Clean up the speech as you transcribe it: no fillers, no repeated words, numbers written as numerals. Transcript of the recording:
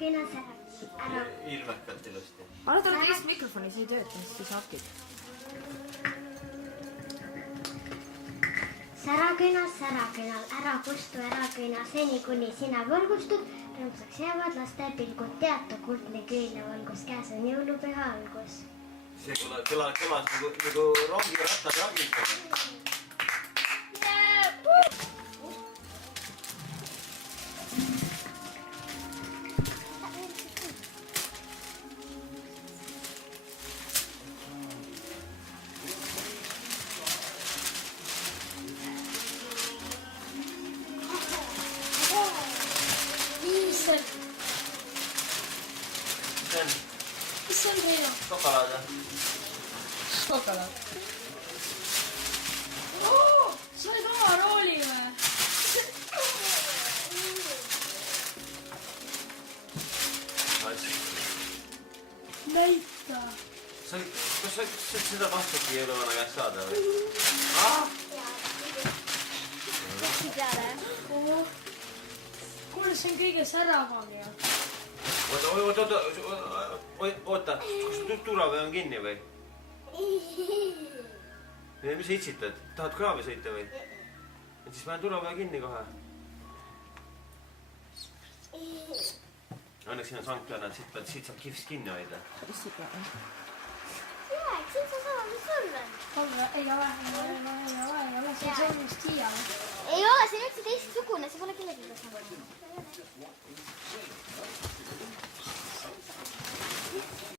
künas ära. Ilmekalt ilusti. Anna talle teist mikrofoni, see ei tööta, siis hakid. Särakünal, ära kustu, ära küna, seni kuni sina võrgustud, rõõmsaks jäävad laste pilgud, teata kuldne küünlavalgus, käes on jõulupüha algus. See kõlas nagu rongirattad rangitama. Mis on teil? Šokolaad või? Šokolaad. See oli oma rooli või? Näita. Kas sa seda vastutki jõuluvana käest saada või? Läksid peale? Kuule, see on kõige säravam ju. Oota, kas turvavöö on kinni või? Mis sa itsitad? Tahad kraavi sõita või? Et siis panen turvavöö kinni kohe. Õnneks siin on sanktööna, et siit saab kihvist kinni hoida. Issi peale. Jaa, et siin sa sama, mis sul on? Ei ole, see on soomist siia. Ei ole, see on üldse teistsugune, see pole kellegi sama.